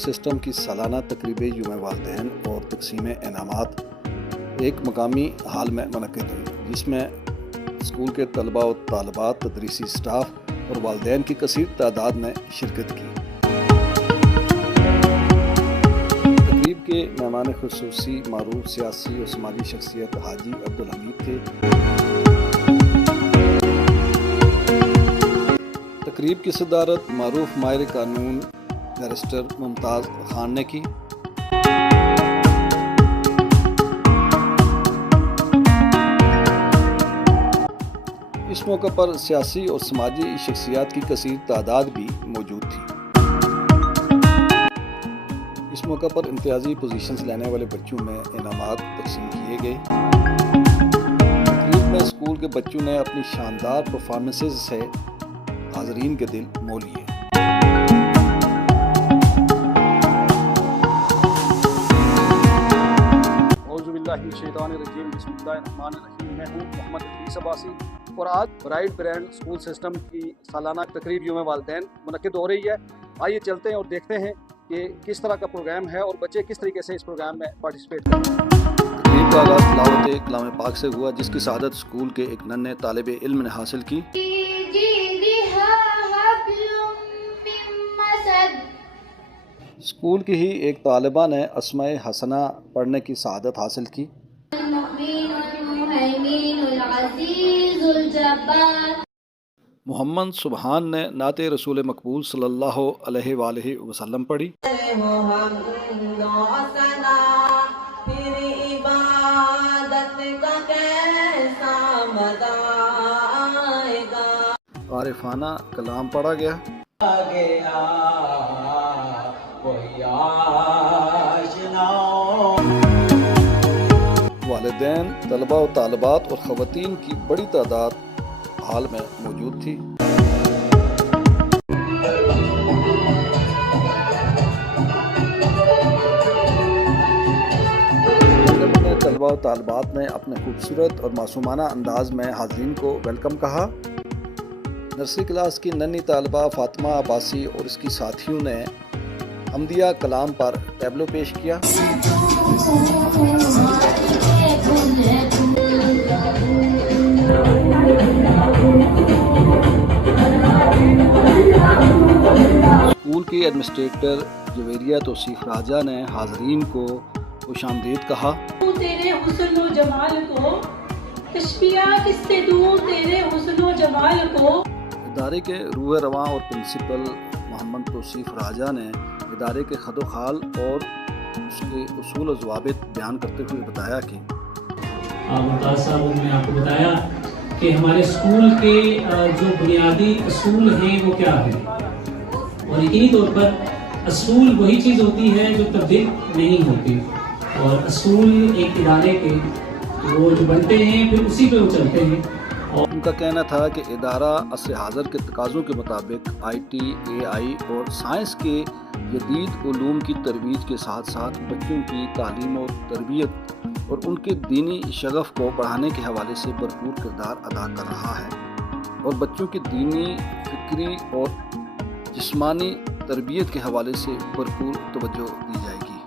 System کی سالانہ تقریب یوم والدین اور تقسیم انعامات ایک مقامی ہال میں منعقد ہوئی، جس میں اسکول کے طلباء و طالبات، تدریسی اسٹاف اور والدین کی کثیر تعداد نے شرکت کی۔ تقریب کے مہمان خصوصی معروف سیاسی اور سماجی شخصیت حاجی عبدالحمید تھے۔ تقریب کی صدارت معروف ماہر قانون بیرسٹر ممتاز خان نے کی۔ اس موقع پر سیاسی اور سماجی شخصیات کی کثیر تعداد بھی موجود تھی۔ اس موقع پر امتیازی پوزیشنز لینے والے بچوں میں انعامات تقسیم کیے گئے۔ تقریب میں اسکول کے بچوں نے اپنی شاندار پرفارمنسز سے حاضرین کے دل مو لیے۔ اعوذ باللہ من الشیطان الرجیم، بسم اللہ الرحمن الرحیم۔ میں ہوں محمد ادریس عباسی اور آج برائٹ برینڈ اسکول سسٹم کی سالانہ تقریب یوم والدین منعقد ہو رہی ہے۔ آئیے چلتے ہیں اور دیکھتے ہیں کہ کس طرح کا پروگرام ہے اور بچے کس طریقے سے اس پروگرام میں پارٹیسپیٹ کریں۔ تقریب کا آغاز تلاوت کلام پاک سے ہوا، جس کی سعادت اسکول کے ایک ننھے طالب علم نے حاصل کی۔ اسکول کی ہی ایک طالبہ نے اسماء حسنہ پڑھنے کی سعادت حاصل کی۔ محمد سبحان نے نعت رسول مقبول صلی اللہ علیہ وآلہ وسلم پڑھی۔ عارفانہ کلام پڑھا گیا۔ والدین، طلباء و طالبات اور خواتین کی بڑی تعداد ہال میں موجود تھی۔ طلباء و طالبات نے اپنے خوبصورت اور معصومانہ انداز میں حاضرین کو ویلکم کہا۔ نرسری کلاس کی ننھی طالبہ فاطمہ عباسی اور اس کی ساتھیوں نے حمدیہ کلام پر ٹیبلو پیش کیا۔ اسکول کی ایڈمنسٹریٹر جویریہ توصیف راجہ نے حاضرین کو خوش آمدید کہا۔ تیرے حسن و جمال کو تشبیہ کس سے دوں، تیرے حسن و جمال کو۔ ادارے کے روح رواں اور پرنسپل محمد توصیف راجہ نے ادارے کے خد و خال اور اس کے اصول و ضوابط بیان کرتے ہوئے بتایا کہ ممتاز صاحب نے آپ کو بتایا کہ ہمارے اسکول کے جو بنیادی اصول ہیں وہ کیا ہیں، اور یقینی طور پر اصول وہی چیز ہوتی ہے جو تبدیل نہیں ہوتی، اور اصول ایک ادارے کے وہ جو بنتے ہیں پھر اسی پہ وہ چلتے ہیں۔ ان کا کہنا تھا کہ ادارہ عصر حاضر کے تقاضوں کے مطابق آئی ٹی، اے آئی اور سائنس کے جدید علوم کی ترویج کے ساتھ ساتھ بچوں کی تعلیم و تربیت اور ان کے دینی شغف کو بڑھانے کے حوالے سے بھرپور کردار ادا کر رہا ہے، اور بچوں کی دینی، فکری اور جسمانی تربیت کے حوالے سے بھرپور توجہ دی جائے گی۔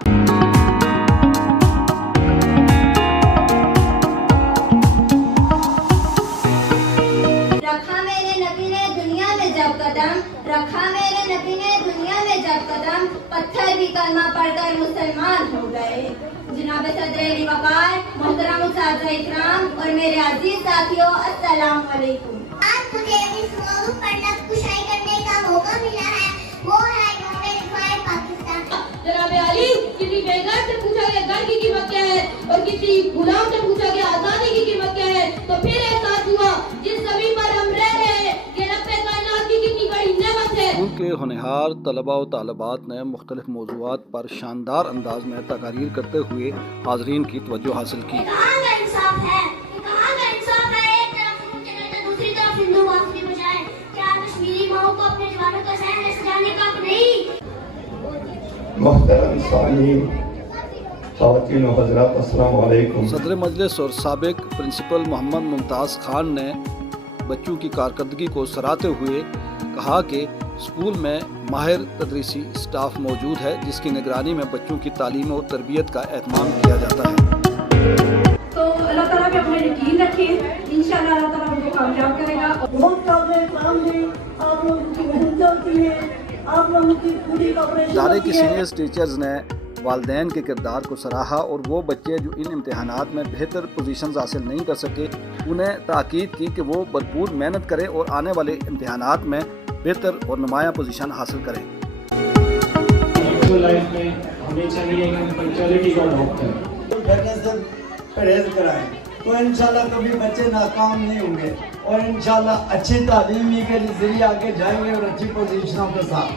رکھا میرے نبی نے دنیا میں جب قدم، پتھر بھی کلمہ پڑھ کر مسلمان ہو گئے۔ جناب صدر علی وقار، محترم اساتذہ اکرام اور میرے عزیز ساتھیوں، السلام علیکم۔ آج مجھے اس موضوع پر نقد کشائی کرنے کا موقع ملا ہے، وہ ہے یوم دفاع پاکستان۔ جناب علی، کسی بے گھر سے پوچھا گیا گھر کی قیمت کیا ہے، اور کسی غلام سے پوچھا گیا آزادی کی قیمت کیا ہے، تو پھر احساس ہوا جس زمین پر ہم رہ رہے ہیں یہ رب کائنات کی کتنی بڑی نعمت ہے۔ اسکول کے ہونہار طلباء و طالبات نے مختلف موضوعات پر شاندار انداز میں تقاریر کرتے ہوئے حاضرین کی توجہ حاصل کی۔ کہاں کا انصاف ہے، کہاں کا انصاف ہے، ایک طرف حکم چلے تو دوسری طرف ہندو واپسی بجائے، کیا کشمیری ماؤں کو اپنے جوانوں کا سہن سجانے کا حق نہیں؟ محترم سامعین، خواتین و حضرات، السلام علیکم۔ صدر مجلس اور سابق پرنسپل محمد ممتاز خان نے بچوں کی کارکردگی کو سراہتے ہوئے کہا کہ اسکول میں ماہر تدریسی اسٹاف موجود ہے جس کی نگرانی میں بچوں کی تعلیم و تربیت کا اہتمام کیا جاتا ہے۔ تو اللہ تعالیٰ پہ اپنا یقین رکھیں، انشاءاللہ اللہ تعالیٰ ان کو کامیاب کرے گا۔ بہت قابل کام ہے، آپ لوگوں کی محنت ہوتی ہے، آپ لوگوں کی پوری کوریج ادارے کی سینئر ٹیچرز نے والدین کے کردار کو سراہا اور وہ بچے جو ان امتحانات میں بہتر پوزیشنز حاصل نہیں کر سکے انہیں تاکید کی کہ وہ بھرپور محنت کریں اور آنے والے امتحانات میں بہتر اور نمایاں پوزیشن حاصل کریں۔ لائف میں ہمیں چاہیے کہ ہم پنکچولیٹی کا اڈاپٹ کریں، ڈرنے سے پرہیز کرائیں تو انشاءاللہ کبھی بچے ناکام نہیں ہوں گے اور انشاءاللہ اچھی تعلیم ہی کے ذریعے آگے جائیں گے اور اچھی پوزیشنوں کے ساتھ،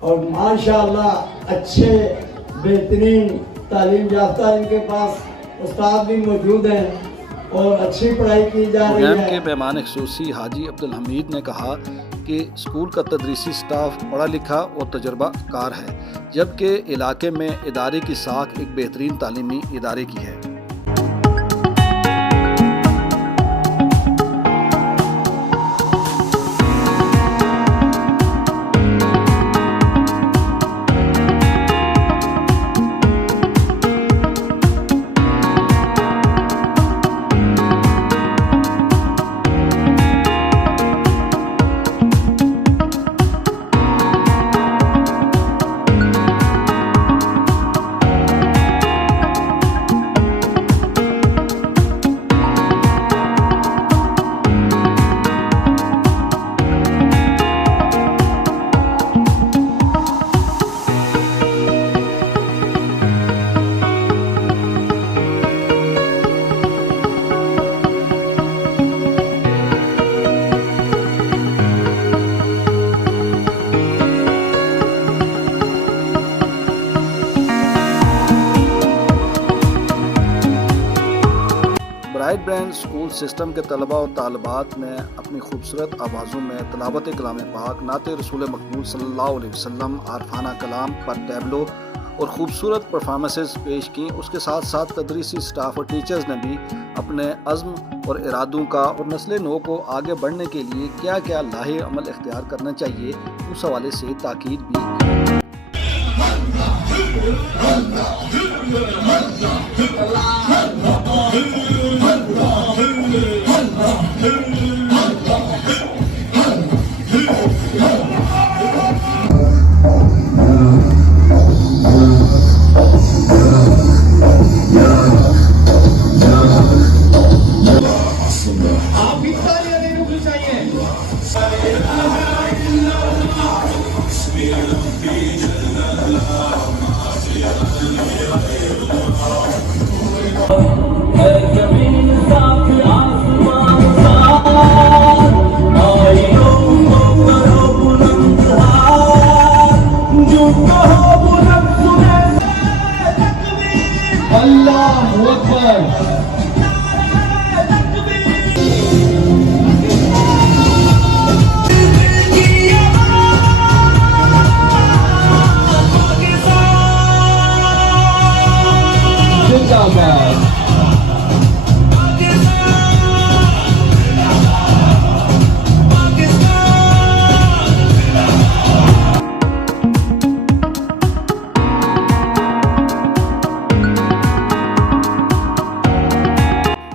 اور ماشاءاللہ اچھے بہترین تعلیم یافتہ ان کے پاس استاد بھی موجود ہیں اور اچھی پڑھائی کی جا رہی پروگرام ہے۔ کے مہمان خصوصی حاجی عبدالحمید نے کہا کہ اسکول کا تدریسی اسٹاف پڑھا لکھا اور تجربہ کار ہے جبکہ علاقے میں ادارے کی ساکھ ایک بہترین تعلیمی ادارے کی ہے۔ برائٹ برینڈ اسکول سسٹم کے طلباء اور طالبات نے اپنی خوبصورت آوازوں میں تلاوت کلام پاک، نعت رسول مقبول صلی اللہ علیہ وسلم، عارفانہ کلام پر ٹیبلو اور خوبصورت پرفارمنسز پیش کیں۔ اس کے ساتھ ساتھ تدریسی اسٹاف اور ٹیچرز نے بھی اپنے عزم اور ارادوں کا اور نسل نو کو آگے بڑھنے کے لیے کیا کیا لاہے عمل اختیار کرنا چاہیے اس حوالے سے تاکید بھی کی۔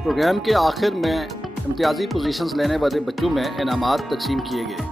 پروگرام کے آخر میں امتیازی پوزیشنز لینے والے بچوں میں انعامات تقسیم کیے گئے۔